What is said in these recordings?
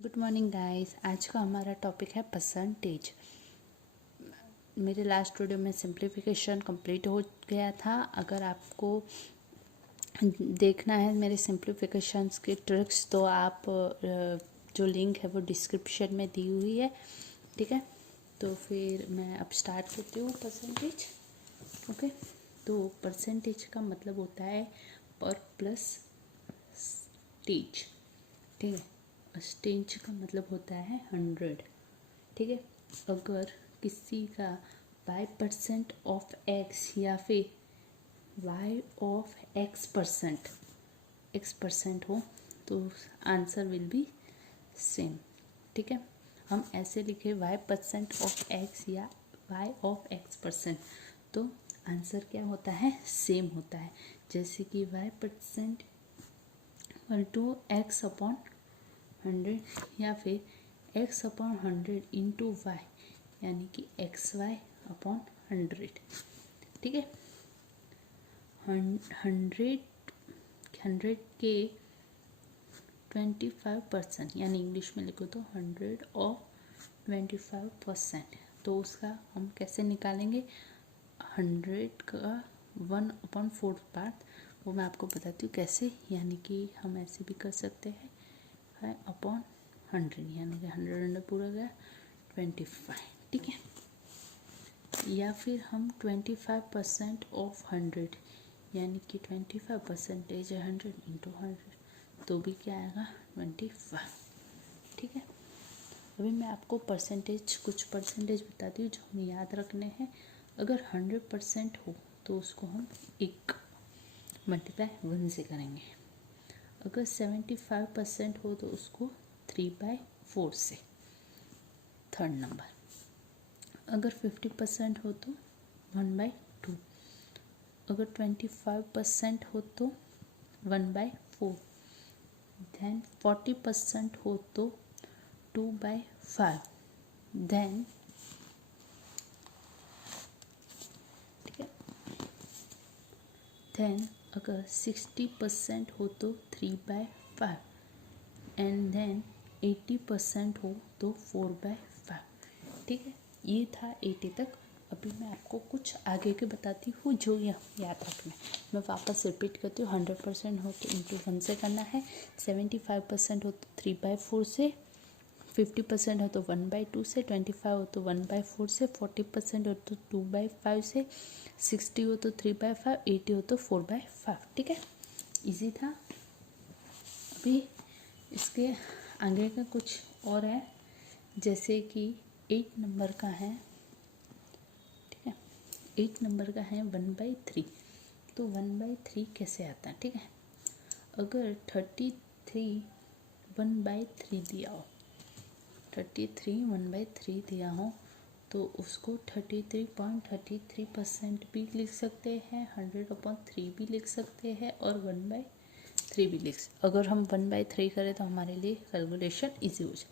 Good morning guys. आज का हमारा टॉपिक है परसेंटेज। मेरे लास्ट वीडियो में सिंप्लीफिकेशन कंप्लीट हो गया था। अगर आपको देखना है मेरे सिंप्लीफिकेशंस की ट्रिक्स तो आप जो लिंक है वो डिस्क्रिप्शन में दी हुई है, ठीक है। तो फिर मैं अब स्टार्ट करती हूँ परसेंटेज। ओके, तो परसेंटेज का मतलब होता है पर प्लस स्टेज, ठीक है। स्टेज का मतलब होता है 100, ठीक है। अगर किसी का y% ऑफ x या फिर y ऑफ x% हो तो आंसर विल बी सेम, ठीक है। हम ऐसे लिखे y% ऑफ x या y ऑफ x% तो आंसर क्या होता है, सेम होता है। जैसे कि y% टू x अपॉन 100 या फिर x अपॉन 100 इंटू वाई, यानी कि xy अपॉन 100, ठीक है। 100 के 25%, यानी इंग्लिश में लिखो तो 100 ऑफ 25%, तो उसका हम कैसे निकालेंगे। 100 का 1/4 पार्ट, वो मैं आपको बताती हूँ कैसे। यानी कि हम ऐसे भी कर सकते हैं अपॉन 100, यानी कि 100 पूरा गया 25, ठीक है। या फिर हम 25% ऑफ 100, यानी कि 25% है 100 इंटू 100, तो भी क्या आएगा 25, ठीक है। अभी मैं आपको कुछ परसेंटेज बताती हूँ जो हमें याद रखने हैं। अगर 100% हो तो उसको हम 1 मल्टीप्लाई 1 से करेंगे। अगर 75% हो तो उसको 3/4 से, थर्ड नंबर। अगर 50% हो तो 1/2। अगर 25% हो तो 1/4। देन 40% हो तो 2/5। देन ठीक है, देन अगर 60% हो तो 3/5 एंड देन 80% हो तो 4/5, ठीक है। ये था 80 तक। अभी मैं आपको कुछ आगे के बताती हूँ जो यहाँ याद रखना है। मैं वापस रिपीट करती हूँ। 100% हो तो इंटू 1 से करना है, 75% हो तो 3/4 से, 50% हो तो 1/2 से, 25 हो तो 1/4 से, 40% हो तो 2/5 से, 60 हो तो 3/5, 80 हो तो 4/5, ठीक है। इजी था। अभी इसके आगे का कुछ और है, जैसे कि 8 नंबर का है, ठीक है। 8 नंबर का है 1/3। तो 1/3 कैसे आता है, ठीक है। अगर 33 1/3 दिया हो, 33 1/3 दिया हो तो उसको 33.33% भी लिख सकते हैं, 100/3 भी लिख सकते हैं और 1/3 भी लिख सकते। अगर हम 1/3 करें तो हमारे लिए कैलकुलेशन इजी हो जाए,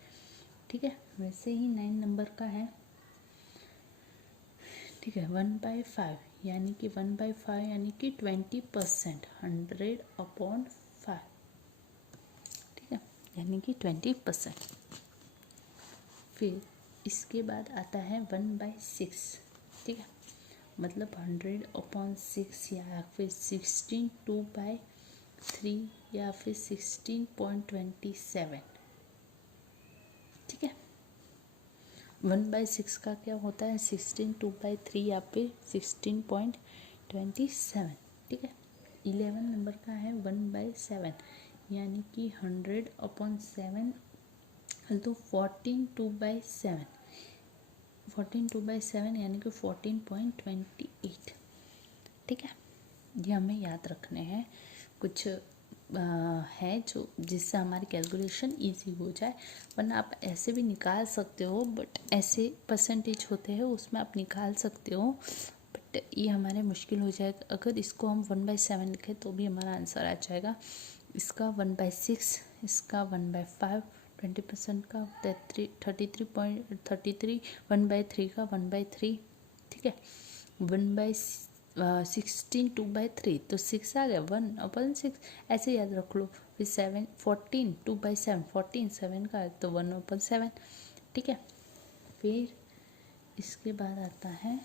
ठीक है। वैसे ही 9 नंबर का है, ठीक है। 1/5 यानी कि 1/5 यानी कि 20%, 100/5, ठीक है, यानी कि 20%। फिर इसके बाद आता है 1/6, ठीक है। मतलब 100/6 या फिर 16 2/3 या फिर 16.27, ठीक है। 1/6 का क्या होता है, 16 2/3 या फिर 16.27, ठीक है। 11 नंबर का है 1/7, यानी कि 100/7 तो 14 2/7, 14 2/7 यानी कि 14.28, ठीक है। ये हमें याद रखने हैं। कुछ है जो जिससे हमारी कैलकुलेशन इजी हो जाए, वरना आप ऐसे भी निकाल सकते हो, बट ऐसे परसेंटेज होते हैं उसमें आप निकाल सकते हो, बट ये हमारे मुश्किल हो जाएगा। अगर इसको हम 1/7 लिखें तो भी हमारा आंसर आ जाएगा। इसका 1/6, इसका 1/5, 20% का 33.33, 1/3 का 1/3, ठीक है। 1/6 16 2/3 तो 6 आ गया 1/6, ऐसे याद रख लो। फिर 7 14 2/7 14 7 का तो 1/7, ठीक है। फिर इसके बाद आता है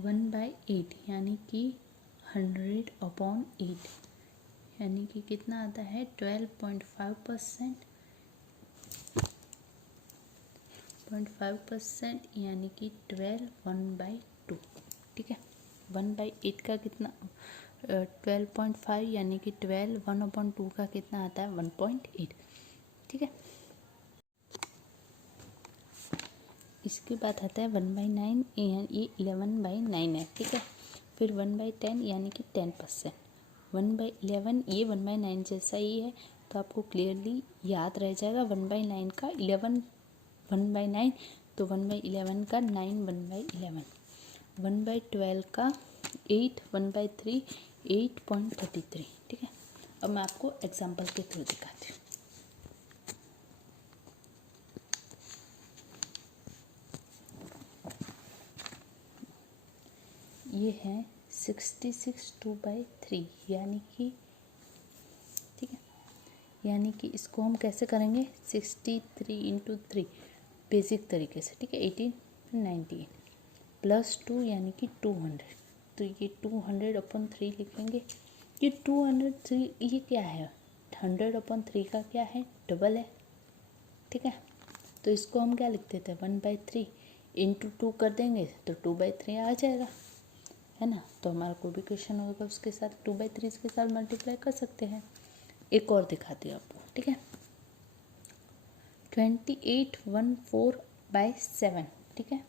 1/8 यानी कि 100/8 यानी कि कितना आता है 12.5%, 0.5% यानी कि 12 1/2, ठीक है। 1/8 का कितना 12.5 यानी कि 12 1/2 का कितना आता है 1.8, ठीक है। इसके बाद आता है 1/9 ये 11/9 है, ठीक है। फिर 1/10 यानी कि 10%, 1/11 ये 1/9 जैसा ही है, तो आपको क्लियरली याद रह जाएगा 1/9 का 11 1/9, तो 1/11 का 9 1/11, 1/12 का 8 1/3 8.33, ठीक है। अब मैं आपको एग्जाम्पल के थ्रू दिखाती हूँ। ये है 66 2/3 यानी कि, ठीक है, यानी कि इसको हम कैसे करेंगे 63 × 3 बेसिक तरीके से, ठीक है। 18 98 +2 यानी कि 200, तो ये 200/3 लिखेंगे। ये 203 ये क्या है 100/3 का क्या है डबल है, ठीक है। तो इसको हम क्या लिख देते हैं 1/3 × 2 कर देंगे तो 2/3 आ जाएगा, है ना। तो हमारा कोई भी क्वेश्चन होगा उसके साथ 2/3 के साथ मल्टीप्लाई कर सकते हैं। एक और दिखाती हूँ आपको, ठीक है। 28 1/4/7, ठीक है।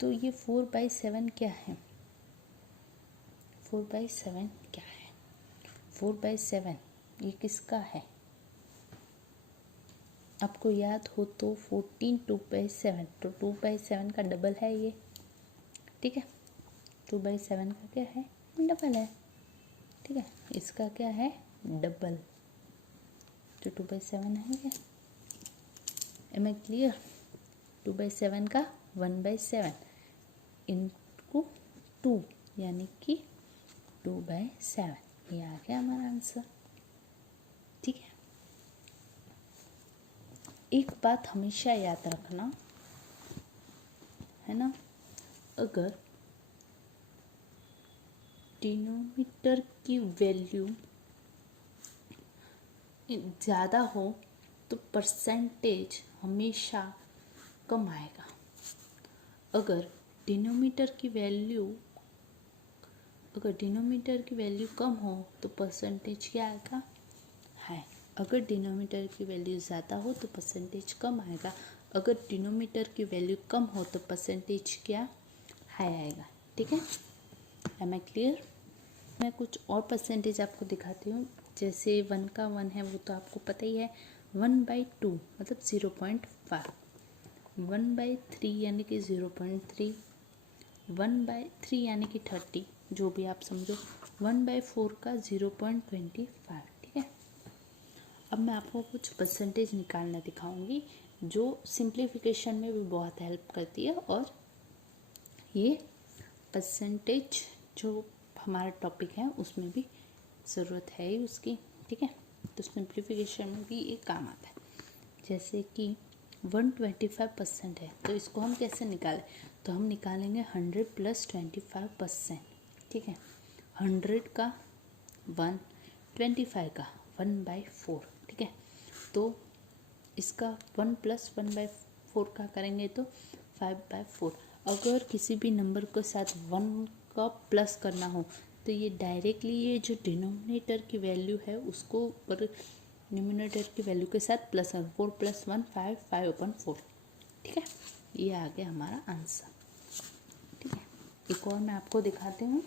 तो ये 4/7 क्या है 4/7 क्या है 4/7 ये किसका है, आपको याद हो तो 14 2/7, तो 2/7 का डबल है ये, ठीक है। 2/7 का क्या है डबल है, ठीक है। इसका क्या है डबल, तो 2/7 है ये। M I clear. 2/7 का 1/7 इनटू 2 यानी कि 2/7, ये आ गया हमारा आंसर, ठीक है। एक बात हमेशा याद रखना, है ना, अगर डिनोमिनेटर की वैल्यू ज़्यादा हो तो परसेंटेज हमेशा कम आएगा। अगर डिनोमिनेटर की वैल्यू कम हो तो परसेंटेज क्या आएगा हाई। अगर डिनोमिनेटर की वैल्यू ज़्यादा हो तो परसेंटेज कम आएगा। अगर डिनोमिनेटर की वैल्यू कम हो तो परसेंटेज क्या हाई आएगा, ठीक है। Am I clear. मैं कुछ और परसेंटेज आपको दिखाती हूँ। जैसे 1 का 1 है वो तो आपको पता ही है, 1/2 मतलब 0.5, 1/3 यानी कि 0.3, 1/3 यानी कि 30, जो भी आप समझो, 1/4 का 0.25, ठीक है। अब मैं आपको कुछ परसेंटेज निकालना दिखाऊंगी जो सिंप्लीफिकेशन में भी बहुत हेल्प करती है, और ये परसेंटेज जो हमारा टॉपिक है उसमें भी ज़रूरत है ही उसकी, ठीक है। तो सिंप्लीफिकेशन में भी ये काम आता है। जैसे कि 125% है, तो इसको हम कैसे निकालें, तो हम निकालेंगे 100 + 25%, ठीक है। 100 का 1, 25 का 1/4, ठीक है। तो इसका 1 + 1/4 का करेंगे तो 5/4। अगर किसी भी नंबर के साथ 1 का प्लस करना हो तो ये डायरेक्टली ये जो डिनोमिनेटर की वैल्यू है उसको पर न्यूमिनेटर की वैल्यू के साथ प्लस 4 + 1 5 5/4, ठीक है। ये आ गया हमारा आंसर, ठीक है। एक और मैं आपको दिखाती हूँ,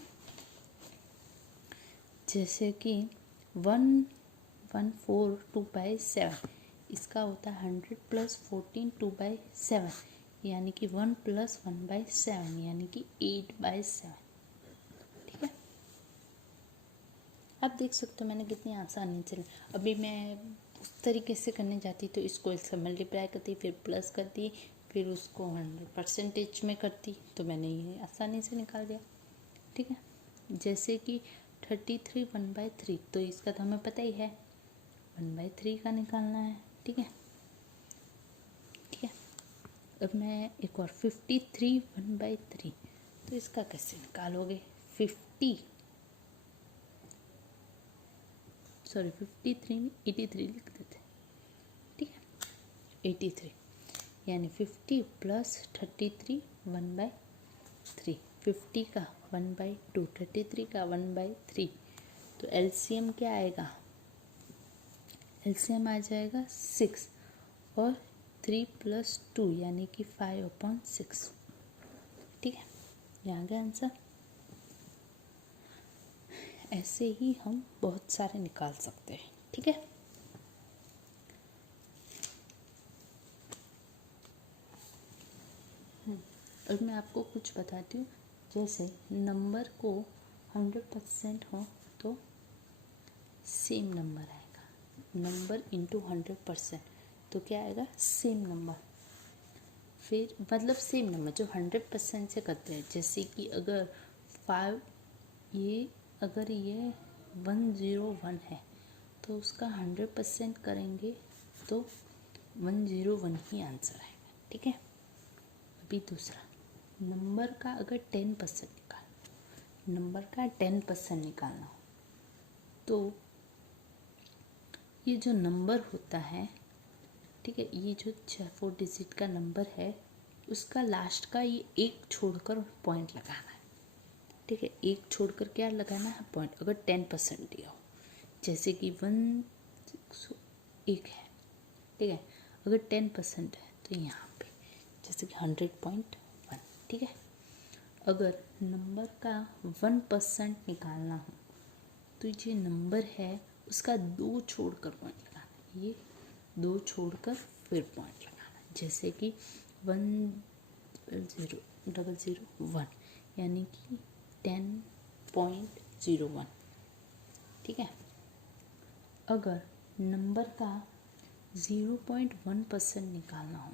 जैसे कि 114 2/7, इसका होता है 100 + 14 2/7 यानी कि 1 + 1/7 यानी कि 8/7, ठीक है। आप देख सकते हो मैंने कितनी आसानी चली। अभी मैं उस तरीके से करने जाती तो इसको इससे मल्टीप्लाई करती, फिर प्लस करती, फिर उसको 100% में करती तो मैंने ये आसानी से निकाल दिया। ठीक है, जैसे कि 33 1/3, तो इसका तो हमें पता ही है 1/3 का निकालना है। ठीक है, ठीक है। अब मैं एक और 53 1/3, तो इसका कैसे निकालोगे? 53 में 83 लिख देते। ठीक है, 83 यानी 50 + 33 1/3, 50 का 1/2, 33 का 1/3, तो एलसीएम क्या आएगा? एलसीएम आ जाएगा 6 और 3 + 2 यानी कि 5/6। ठीक है, यहाँ गया आंसर। ऐसे ही हम बहुत सारे निकाल सकते हैं। ठीक है, और मैं आपको कुछ बताती हूँ। जैसे नंबर को 100% हो तो सेम नंबर आएगा, नंबर इंटू 100%, तो क्या आएगा? Same number. फिर मतलब सेम नंबर जो 100% से करते हैं, जैसे कि अगर 5 अगर ये 101 है तो उसका 100% करेंगे तो 101 ही आंसर आएगा। ठीक है, अभी दूसरा, नंबर का अगर 10% निकालना, नंबर का 10% निकालना हो तो ये जो नंबर होता है, ठीक है, ये जो 4 डिजिट का नंबर है उसका लास्ट का ये एक छोड़कर पॉइंट लगाना है। ठीक है, एक छोड़कर क्या लगाना है? पॉइंट। अगर 10% दिया हो, जैसे कि 1 है, ठीक है, अगर 10% है तो यहाँ पे जैसे कि 100.1। ठीक है, अगर नंबर का 1% निकालना हो तो ये नंबर है उसका 2 छोड़कर पॉइंट लगाना, ये 2 छोड़कर फिर पॉइंट लगाना, जैसे कि 10001 यानी कि 10.01। ठीक है, अगर नंबर का 0.1% निकालना हो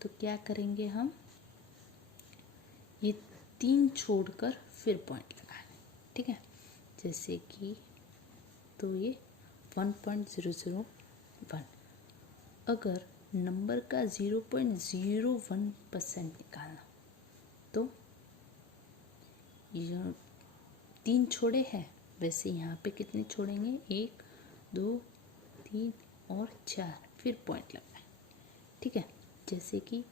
तो क्या करेंगे हम? ये 3 छोड़कर फिर पॉइंट लगाना। ठीक है, जैसे कि तो ये 1.001। अगर नंबर का 0.01% निकालना तो ये 3 छोड़े हैं, वैसे यहाँ पे कितने छोड़ेंगे? 1 2 3 और 4, फिर पॉइंट लगाए। ठीक है, जैसे कि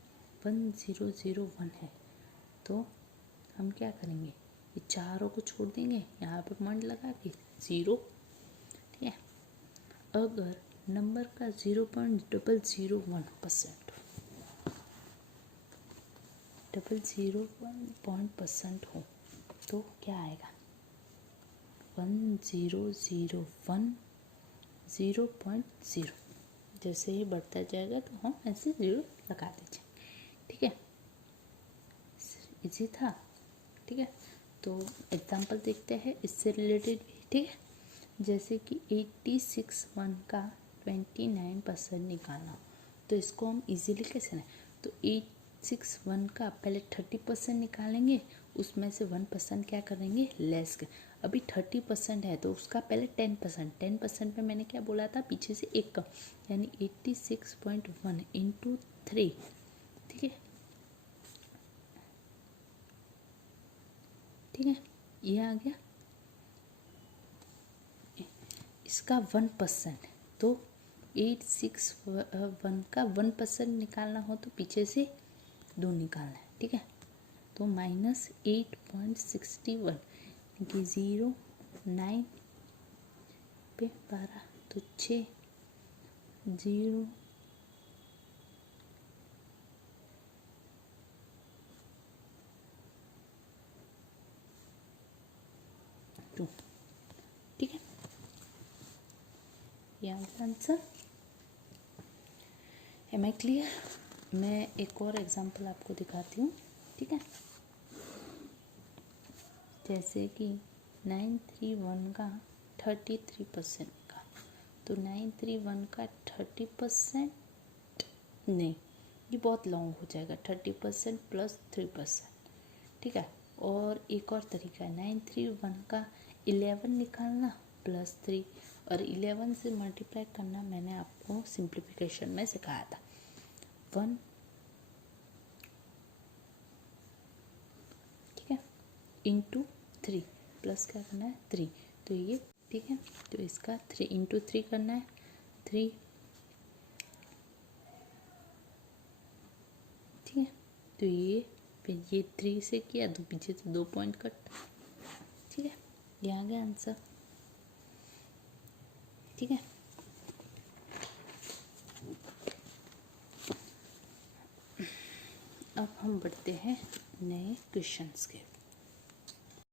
1001 है तो हम क्या करेंगे? ये चारों को छोड़ देंगे, यहाँ पे पॉइंट लगा के 0। ठीक है, अगर नंबर का 0.001% 0.01% हो तो क्या आएगा? 1001 0.0। जैसे ही बढ़ता जाएगा तो हम ऐसे 0 लगा दीजिए। ठीक है, इजी था। ठीक है, तो एग्जाम्पल देखते हैं इससे रिलेटेड भी। ठीक है, जैसे कि 86 का 29% निकालना हो तो इसको हम इजीली कैसे ना, तो 861 का पहले 30% निकालेंगे, उसमें से 1% क्या करेंगे? लेस कर। अभी 30% है तो उसका पहले 10% में मैंने क्या बोला था? पीछे से एक कम, यानी 86.1 इंटू 3। ठीक है, ठीक है, ये आ गया। इसका 1% तो 861 का 1% निकालना हो तो पीछे से 2 निकालना है। ठीक है, तो -8.61 कि 0 9 पे 12 तो 6 0 2। ठीक है, ये आंसर। M I clear? मैं एक और एग्जांपल आपको दिखाती हूँ। ठीक है, जैसे कि 931 का 33% का, तो 931 का 30% नहीं, ये बहुत लॉन्ग हो जाएगा, 30% प्लस 3%, ठीक है। और एक और तरीका है 931 का 11 निकालना प्लस 3 और 11 से मल्टीप्लाई करना, मैंने आपको सिंप्लीफिकेशन में सिखाया था। 1, ठीक है, इंटू 3 प्लस क्या करना है 3, तो ये ठीक है, तो इसका 3 इंटू 3 करना है 3, ठीक है। तो ये फिर ये 3 से किया तो पीछे से 2 पॉइंट कट, ठीक है, ये आ गया आंसर, ठीक है। अब हम बढ़ते हैं नए क्वेश्चंस के